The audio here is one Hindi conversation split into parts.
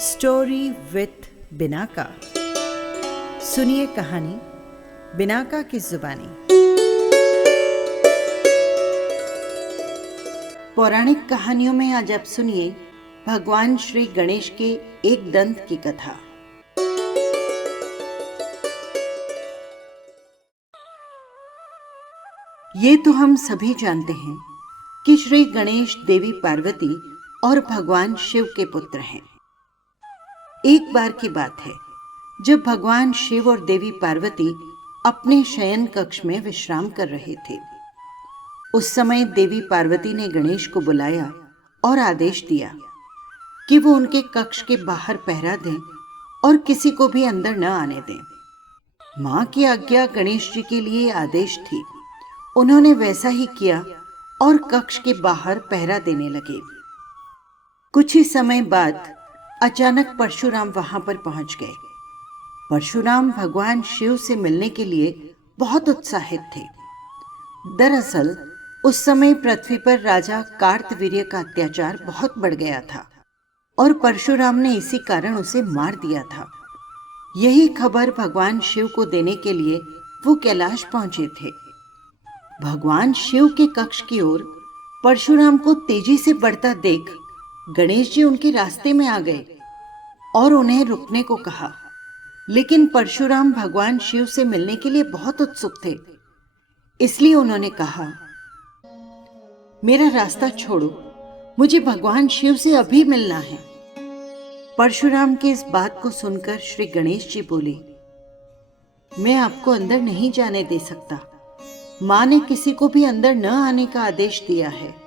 Story with Binaca. सुनिए कहानी बिनाका की जुबानी। पौराणिक कहानियों में आज आप सुनिए भगवान श्री गणेश के एक दंत की कथा। ये तो हम सभी जानते हैं कि श्री गणेश देवी पार्वती और भगवान शिव के पुत्र हैं। एक बार की बात है जब भगवान शिव और देवी पार्वती अपने शयन कक्ष में विश्राम कर रहे थे। उस समय देवी पार्वती ने गणेश को बुलाया और आदेश दिया कि वो उनके कक्ष के बाहर पहरा दें और किसी को भी अंदर न आने दें। मां की आज्ञा गणेश जी के लिए आदेश थी। उन्होंने वैसा ही किया और कक्ष के बाहर पहरा देने लगे। कुछ ही समय बाद अचानक परशुराम वहां पर पहुंच गए। परशुराम भगवान शिव से मिलने के लिए बहुत उत्साहित थे। दरअसल उस समय पृथ्वी पर राजा कार्तवीर्य का अत्याचार बहुत बढ़ गया था और परशुराम ने इसी कारण उसे मार दिया था। यही खबर भगवान शिव को देने के लिए वो कैलाश पहुंचे थे। भगवान शिव के कक्ष की ओर परशुराम को तेजी से बढ़ता देख गणेश जी उनके रास्ते में आ गए और उन्हें रुकने को कहा, लेकिन परशुराम भगवान शिव से मिलने के लिए बहुत उत्सुक थे। इसलिए उन्होंने कहा, मेरा रास्ता छोड़ो, मुझे भगवान शिव से अभी मिलना है। परशुराम की इस बात को सुनकर श्री गणेश जी बोले, मैं आपको अंदर नहीं जाने दे सकता। मां ने किसी को भी अंदर न आने का आदेश दिया है।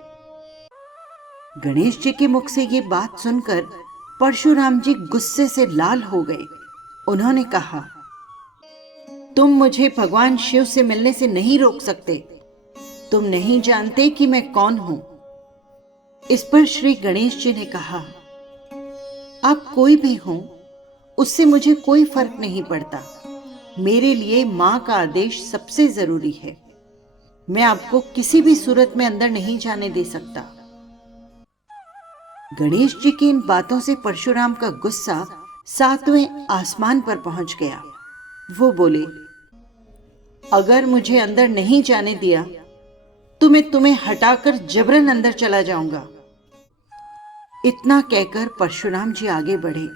गणेश जी के मुख से ये बात सुनकर परशुराम जी गुस्से से लाल हो गए। उन्होंने कहा, तुम मुझे भगवान शिव से मिलने से नहीं रोक सकते। तुम नहीं जानते कि मैं कौन हूं। इस पर श्री गणेश जी ने कहा, आप कोई भी हो, उससे मुझे कोई फर्क नहीं पड़ता। मेरे लिए मां का आदेश सबसे जरूरी है। मैं आपको किसी भी सूरत में अंदर नहीं जाने दे सकता। गणेश जी की इन बातों से परशुराम का गुस्सा 7वें आसमान पर पहुंच गया। वो बोले, अगर मुझे अंदर नहीं जाने दिया तो मैं तुम्हें हटाकर जबरन अंदर चला जाऊंगा। इतना कहकर परशुराम जी आगे बढ़े,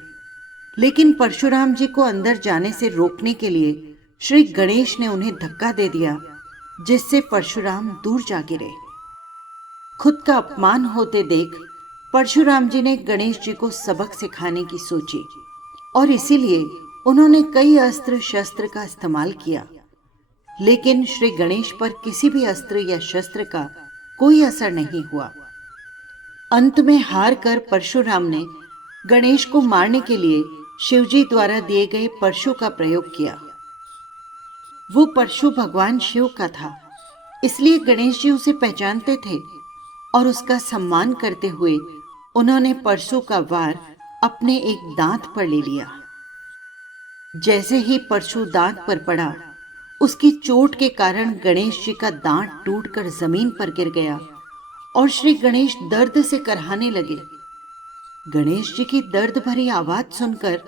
लेकिन परशुराम जी को अंदर जाने से रोकने के लिए श्री गणेश ने उन्हें धक्का दे दिया, जिससे परशुराम दूर जा गिरे। खुद का अपमान होते देख परशुराम जी ने गणेश जी को सबक सिखाने की सोची और इसीलिए उन्होंने कई अस्त्र शस्त्र का इस्तेमाल किया, लेकिन श्री गणेश पर किसी भी अस्त्र या शस्त्र का कोई असर नहीं हुआ। अंत में हार कर परशुराम ने गणेश को मारने के लिए शिवजी द्वारा दिए गए परशु का प्रयोग किया। वो परशु भगवान शिव का था, इसलिए गणेश जी उसे पहचानते थे और उसका सम्मान करते हुए उन्होंने परशु का वार अपने एक दांत पर ले लिया। जैसे ही परशु दांत पर पड़ा, उसकी चोट के कारण गणेश जी का दांत टूटकर जमीन पर गिर गया और श्री गणेश दर्द से करहाने लगे। गणेश जी की दर्द भरी आवाज सुनकर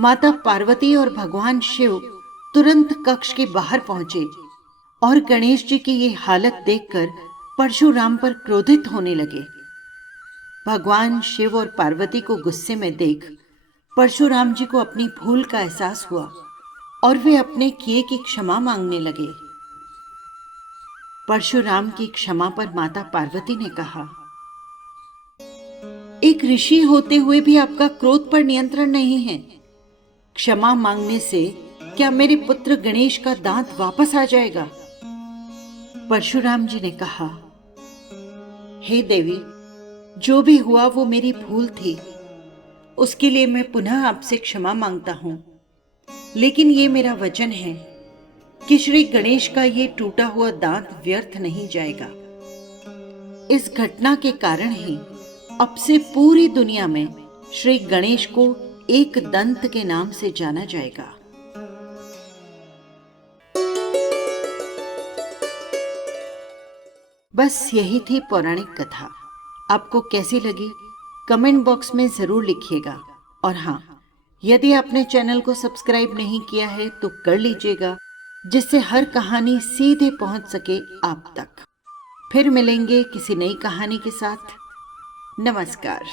माता पार्वती और भगवान शिव तुरंत कक्ष के बाहर पहुंचे और गणेश जी की ये हालत देखकर परशुराम पर क्रोधित होने लगे। भगवान शिव और पार्वती को गुस्से में देख परशुराम जी को अपनी भूल का एहसास हुआ और वे अपने किए की क्षमा मांगने लगे। परशुराम की क्षमा पर माता पार्वती ने कहा, एक ऋषि होते हुए भी आपका क्रोध पर नियंत्रण नहीं है। क्षमा मांगने से क्या मेरे पुत्र गणेश का दांत वापस आ जाएगा? परशुराम जी ने कहा, हे देवी, जो भी हुआ वो मेरी भूल थी। उसके लिए मैं पुनः आपसे क्षमा मांगता हूं, लेकिन ये मेरा वचन है कि श्री गणेश का ये टूटा हुआ दांत व्यर्थ नहीं जाएगा। इस घटना के कारण ही अब से पूरी दुनिया में श्री गणेश को एक दंत के नाम से जाना जाएगा। बस यही थी पौराणिक कथा। आपको कैसी लगी कमेंट बॉक्स में जरूर लिखिएगा और हाँ, यदि आपने चैनल को सब्सक्राइब नहीं किया है तो कर लीजिएगा, जिससे हर कहानी सीधे पहुंच सके आप तक। फिर मिलेंगे किसी नई कहानी के साथ। नमस्कार।